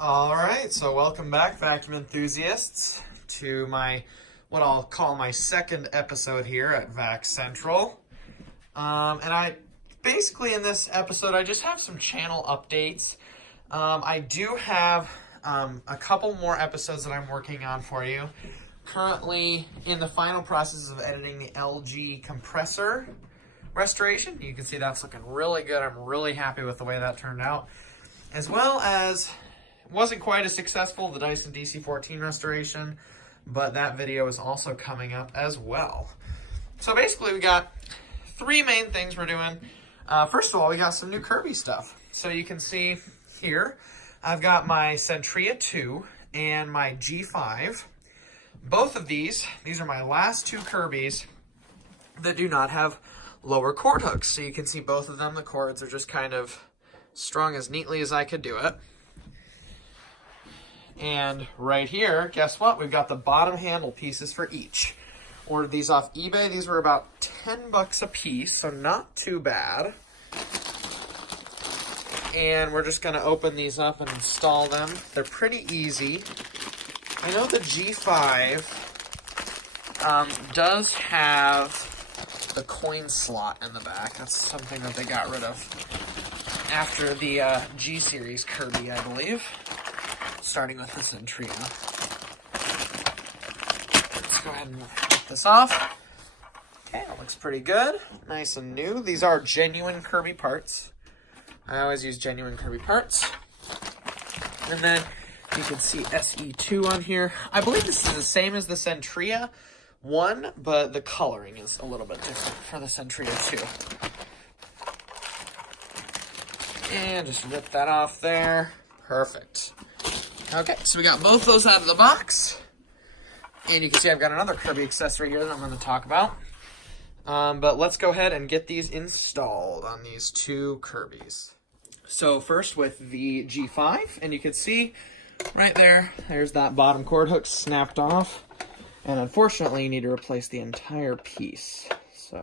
All right, so welcome back, vacuum enthusiasts, to what I'll call my second episode here at VacCentral. And I basically in this episode, I just have some channel updates. I do have a couple more episodes that I'm working on for you. Currently in the final process of editing the LG compressor restoration. You can see that's looking really good. I'm really happy with the way that turned out. As well as, wasn't quite as successful, the Dyson DC-14 restoration, but that video is also coming up as well. So basically we got three main things we're doing. First of all, we got some new Kirby stuff. So you can see here, I've got my Centria 2 and my G5. Both of these are my last two Kirbys that do not have lower cord hooks. So you can see both of them, the cords are just kind of strung as neatly as I could do it. And right here, guess what? We've got the bottom handle pieces for each. Ordered these off eBay. These were about 10 bucks a piece, so not too bad. And we're just gonna open these up and install them. They're pretty easy. I know the G5 does have the coin slot in the back. That's something that they got rid of after the G series Kirby, I believe. Starting with the Centria. Let's go ahead and get this off. Okay, it looks pretty good. Nice and new. These are genuine Kirby parts. I always use genuine Kirby parts. And then you can see SE2 on here. I believe this is the same as the Centria 1, but the coloring is a little bit different for the Centria 2. And just rip that off there. Perfect. Okay, so we got both those out of the box. And you can see I've got another Kirby accessory here that I'm going to talk about. But let's go ahead and get these installed on these two Kirbys. So first with the G5, and you can see right there, there's that bottom cord hook snapped off. And unfortunately, you need to replace the entire piece. So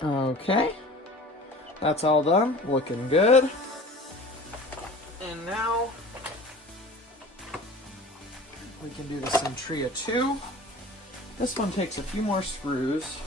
okay, that's all done, looking good. And now we can do the Centria 2. This one takes a few more screws.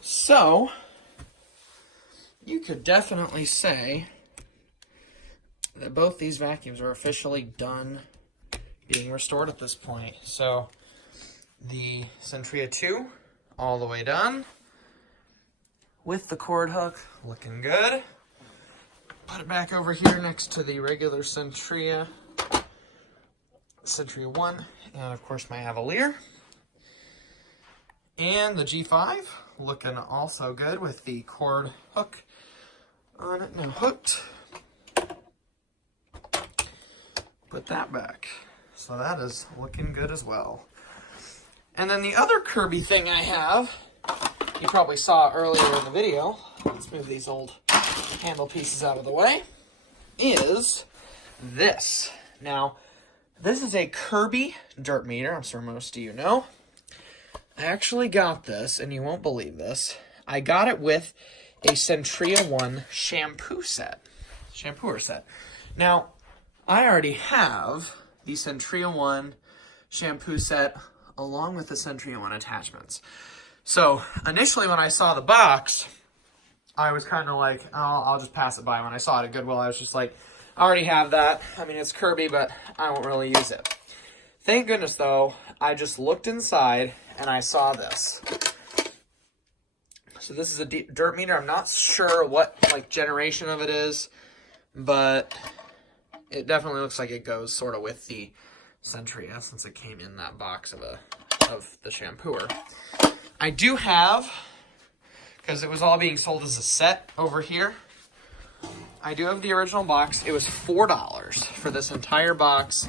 So, you could definitely say that both these vacuums are officially done being restored at this point. So, the Centria 2, all the way done, with the cord hook, looking good. Put it back over here next to the regular Centria 1, and of course my Avalier. And the G5, looking also good with the cord hook on it now hooked. Put that back. So that is looking good as well. And then the other Kirby thing I have, you probably saw earlier in the video, let's move these old handle pieces out of the way, is this. Now, this is a Kirby dirt meter, I'm sure most of you know. I actually got this, and you won't believe this. I got it with a Centria 1 shampooer set. Now, I already have the Centria 1 shampoo set along with the Centria 1 attachments. So, initially when I saw the box, I was kind of like, oh, I'll just pass it by. When I saw it at Goodwill, I was just like, I already have that. I mean, it's Kirby, but I won't really use it. Thank goodness, though, I just looked inside and I saw this. So this is a dirt meter. I'm not sure what generation of it is, but it definitely looks like it goes sort of with the Centria since it came in that box of the shampooer. I do have, because it was all being sold as a set over here, I do have the original box. It was $4 for this entire box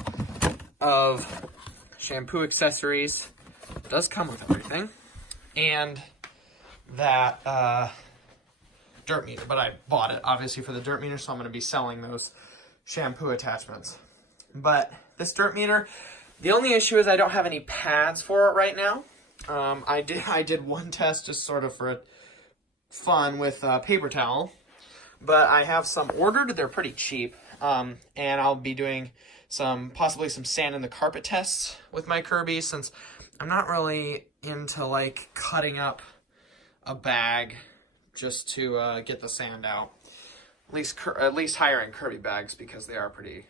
of shampoo accessories. It does come with everything. And that dirt meter. But I bought it, obviously, for the dirt meter, so I'm going to be selling those shampoo attachments. But this dirt meter, the only issue is I don't have any pads for it right now. I did one test just sort of for fun with paper towel. But I have some ordered. They're pretty cheap. And I'll be doing possibly some sand in the carpet tests with my Kirby, since I'm not really into cutting up a bag just to get the sand out. At least hiring Kirby bags, because they are pretty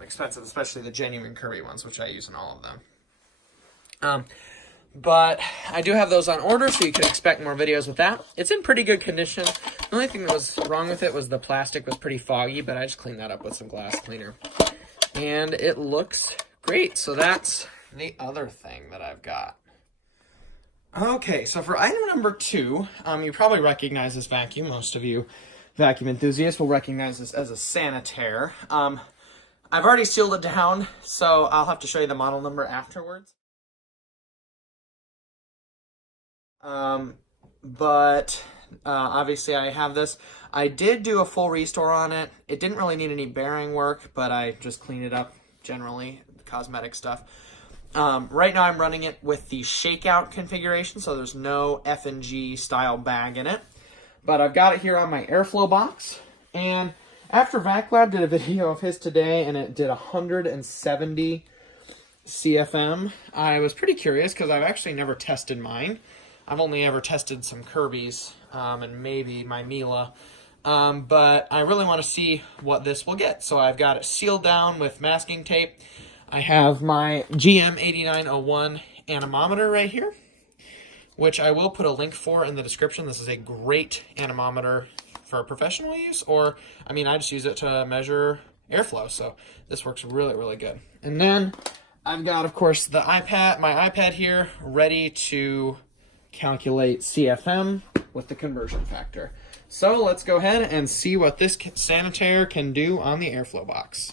expensive, especially the genuine Kirby ones, which I use in all of them. But I do have those on order, so you can expect more videos with that. It's in pretty good condition. The only thing that was wrong with it was the plastic was pretty foggy, but I just cleaned that up with some glass cleaner. And it looks great. So that's the other thing that I've got. Okay, so for item number 2, you probably recognize this vacuum. Most of you vacuum enthusiasts will recognize this as a sanitaire. I've already sealed it down, so I'll have to show you the model number afterwards. But obviously I have this. I did do a full restore on it. It didn't really need any bearing work, but I just cleaned it up generally, cosmetic stuff. Right now I'm running it with the shakeout configuration, so there's no F&G style bag in it. But I've got it here on my airflow box. And after VacLab did a video of his today, and it did 170 CFM, I was pretty curious because I've actually never tested mine. I've only ever tested some Kirby's and maybe my Mila. But I really want to see what this will get. So I've got it sealed down with masking tape. I have my GM8901 anemometer right here, which I will put a link for in the description. This is a great anemometer for professional use, or, I mean, I just use it to measure airflow. So this works really, really good. And then I've got, of course, my iPad here, ready to calculate CFM with the conversion factor. So let's go ahead and see what this sanitaire can do on the airflow box.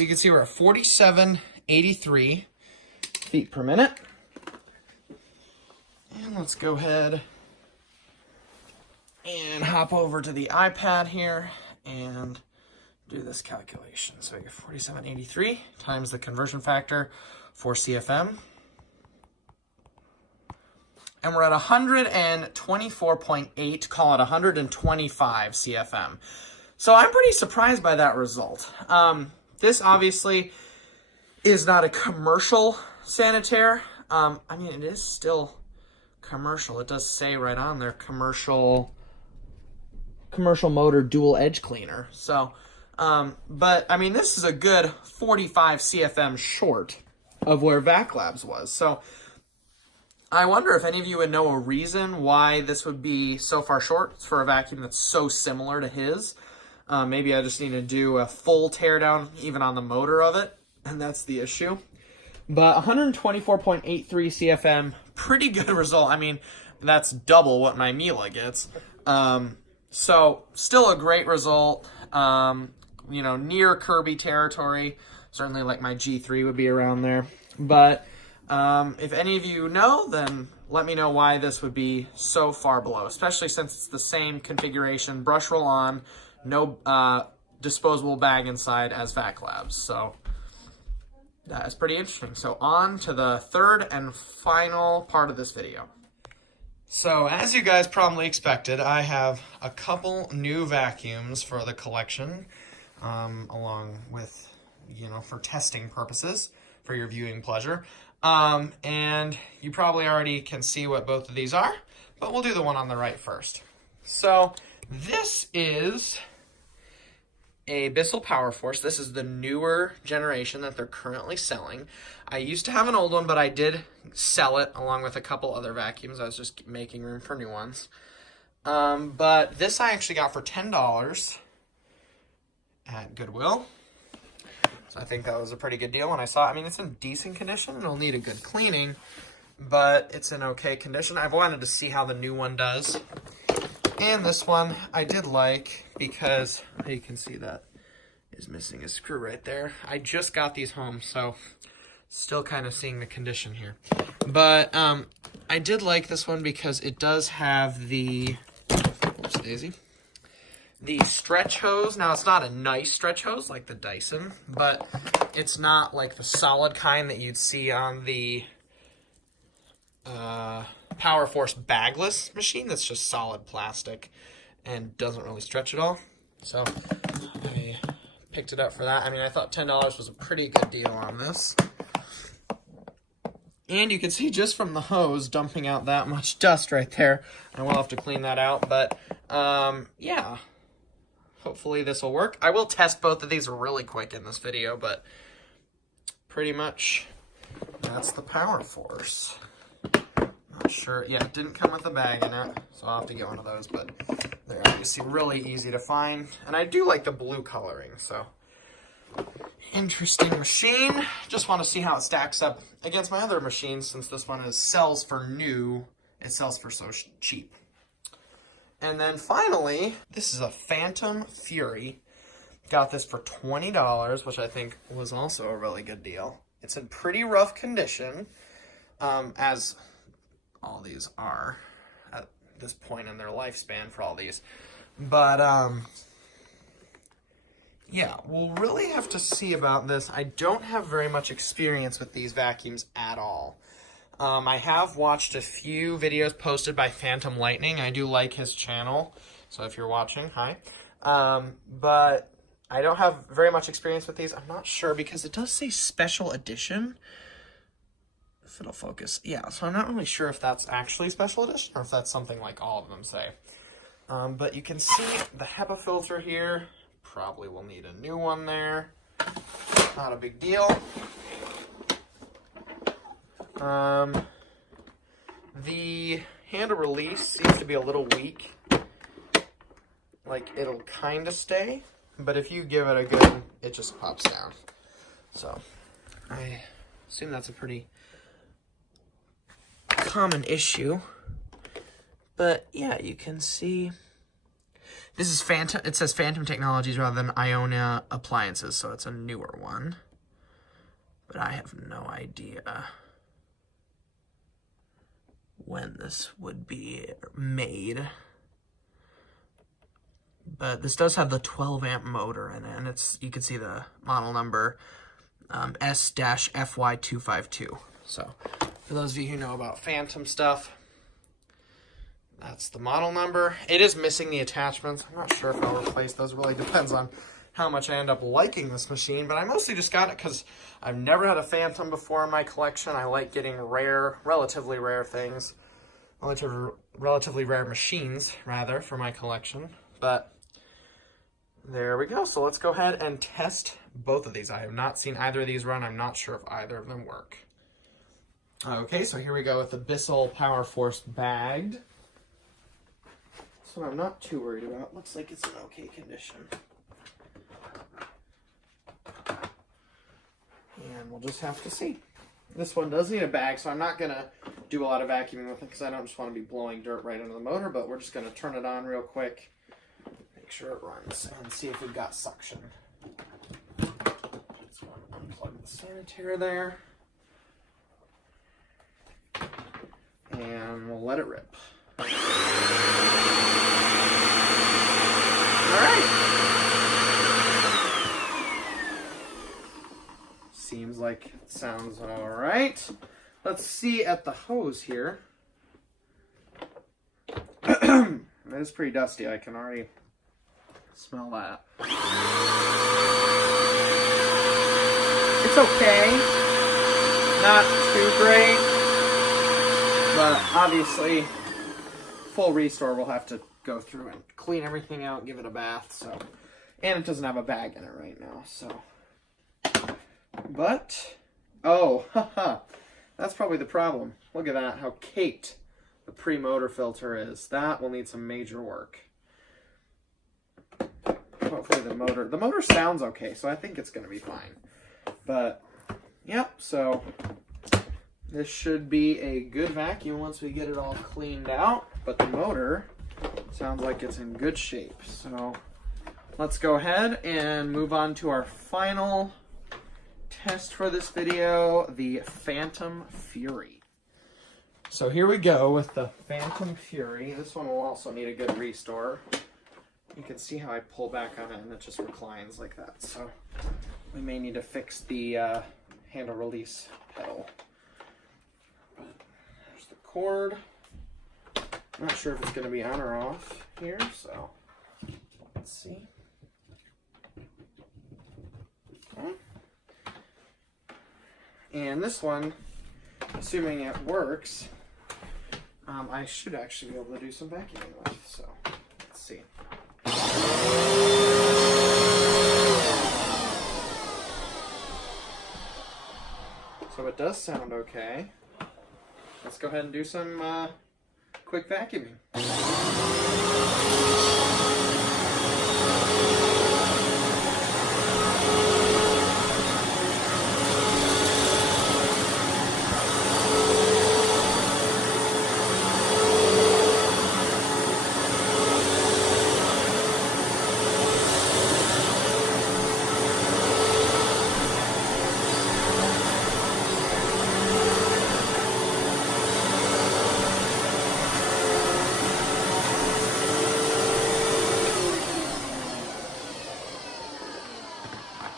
so you can see we're at 4783 feet per minute. And let's go ahead and hop over to the iPad here and do this calculation. So we get 4783 times the conversion factor for CFM. And we're at 124.8, call it 125 CFM. So I'm pretty surprised by that result. This obviously is not a commercial sanitaire. I mean, it is still commercial. It does say right on there, commercial motor dual edge cleaner. So, but I mean, this is a good 45 CFM short of where Vac Labs was. So I wonder if any of you would know a reason why this would be so far short for a vacuum that's so similar to his. Maybe I just need to do a full teardown even on the motor of it, and that's the issue. But 124.83 CFM, pretty good result. I mean, that's double what my Mila gets. So still a great result. You know, near Kirby territory. Certainly like my G3 would be around there. But if any of you know, then let me know why this would be so far below, especially since it's the same configuration, brush roll on, no disposable bag inside as Vac Labs. So that is pretty interesting. So on to the third and final part of this video. So as you guys probably expected, I have a couple new vacuums for the collection, along with, you know, for testing purposes, for your viewing pleasure. And you probably already can see what both of these are, but we'll do the one on the right first. So this is a Bissell Power Force. This is the newer generation that they're currently selling. I used to have an old one, but I did sell it along with a couple other vacuums. I was just making room for new ones. But this I actually got for $10 at Goodwill. So I think that was a pretty good deal when I saw it. I mean, it's in decent condition. It'll need a good cleaning, but it's in okay condition. I've wanted to see how the new one does. And this one I did like because you can see that is missing a screw right there. I just got these home, so still kind of seeing the condition here. But I did like this one because it does have the, oops daisy, the stretch hose. Now, it's not a nice stretch hose like the Dyson, but it's not like the solid kind that you'd see on the Power Force bagless machine. That's just solid plastic and doesn't really stretch at all. So I picked it up for that. I mean, I thought $10 was a pretty good deal on this. And you can see just from the hose dumping out that much dust right there. I will have to clean that out, but yeah. Hopefully this will work. I will test both of these really quick in this video, but pretty much that's the Power Force. Not sure. Yeah, it didn't come with a bag in it, so I'll have to get one of those, but they're obviously really easy to find. And I do like the blue coloring, so interesting machine. Just want to see how it stacks up against my other machines, since this one sells for new. It sells for so cheap. And then finally, this is a Phantom Fury. Got this for $20, which I think was also a really good deal. It's in pretty rough condition, as all these are at this point in their lifespan for all these. But, yeah, we'll really have to see about this. I don't have very much experience with these vacuums at all. I have watched a few videos posted by Phantom Lightning. I do like his channel, so if you're watching, hi. But I don't have very much experience with these. I'm not sure because it does say special edition. If it'll focus. Yeah, so I'm not really sure if that's actually special edition or if that's something like all of them say. But you can see the HEPA filter here. Probably will need a new one there. Not a big deal. The handle release seems to be a little weak. Like, it'll kind of stay, but if you give it a good, it just pops down. So, I assume that's a pretty common issue. But, yeah, you can see This is Phantom. It says Phantom Technologies rather than Iona Appliances, so it's a newer one. But I have no idea when this would be made. But this does have the 12 amp motor in it, and you can see the model number S-FY252. So for those of you who know about Phantom stuff, that's the model number. It is missing the attachments. I'm not sure if I'll replace those. It really depends on how much I end up liking this machine, but I mostly just got it because I've never had a Phantom before in my collection. I like getting relatively rare things, relatively rare machines, rather, for my collection. But there we go. So let's go ahead and test both of these. I have not seen either of these run. I'm not sure if either of them work. Okay, so here we go with the Bissell Power Force bagged. This one I'm not too worried about. Looks like it's in okay condition. And we'll just have to see. This one does need a bag, so I'm not going to do a lot of vacuuming with it because I don't just want to be blowing dirt right into the motor, but we're just going to turn it on real quick, make sure it runs, and see if we've got suction. Just want to unplug the sanitaire there. And we'll let it rip. Alright. Seems like it sounds alright. Let's see at the hose here. It is pretty dusty. I can already smell that. It's okay. Not too great. But obviously, full restore, we'll have to go through and clean everything out, give it a bath. So, and it doesn't have a bag in it right now. So, but oh, haha, that's probably the problem. Look at that, how caked the pre-motor filter is. That will need some major work. Hopefully the motor sounds okay, so I think it's going to be fine. But yep, so this should be a good vacuum once we get it all cleaned out, but the motor sounds like it's in good shape. So let's go ahead and move on to our final test for this video, the Phantom Fury. So here we go with the Phantom Fury. This one will also need a good restore. You can see how I pull back on it and it just reclines like that. So we may need to fix the handle release pedal. There's the cord. I'm not sure if it's going to be on or off here, so let's see. Okay. And this one, assuming it works, I should actually be able to do some vacuuming with, so let's see. So it does sound okay. Let's go ahead and do some quick vacuuming.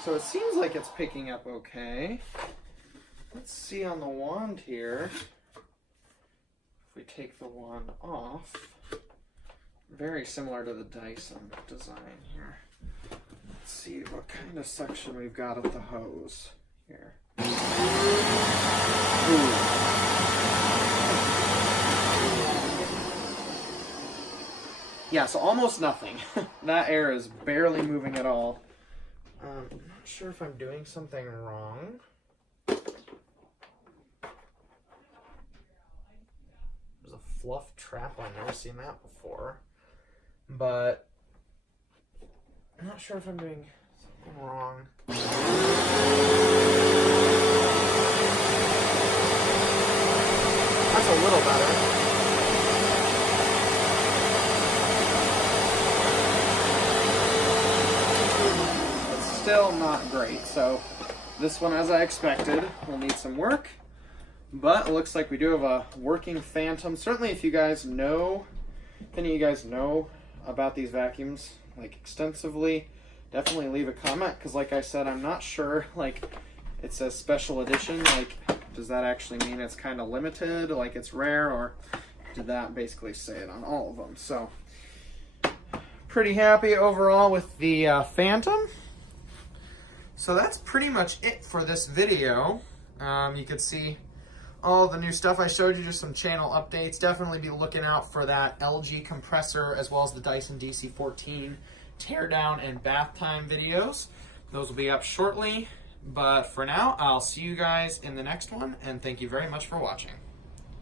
So it seems like it's picking up okay. Let's see on the wand here. If we take the wand off, very similar to the Dyson design here. Let's see what kind of suction we've got at the hose here. Ooh. Yeah, so almost nothing. That air is barely moving at all. I'm not sure if I'm doing something wrong. There's a fluff trap. I've never seen that before. But I'm not sure if I'm doing something wrong. That's a little better. still not great. So this one, as I expected, will need some work. But it looks like we do have a working Phantom. Certainly if you guys know, if any of you guys know about these vacuums like extensively, definitely leave a comment, because like I said, I'm not sure, like it says special edition, like does that actually mean it's kind of limited, like it's rare, or did that basically say it on all of them? So pretty happy overall with the Phantom. So that's pretty much it for this video. You could see all the new stuff I showed you, just some channel updates. Definitely be looking out for that LG compressor as well as the Dyson DC-14 teardown and bath time videos. Those will be up shortly, but for now, I'll see you guys in the next one, and thank you very much for watching.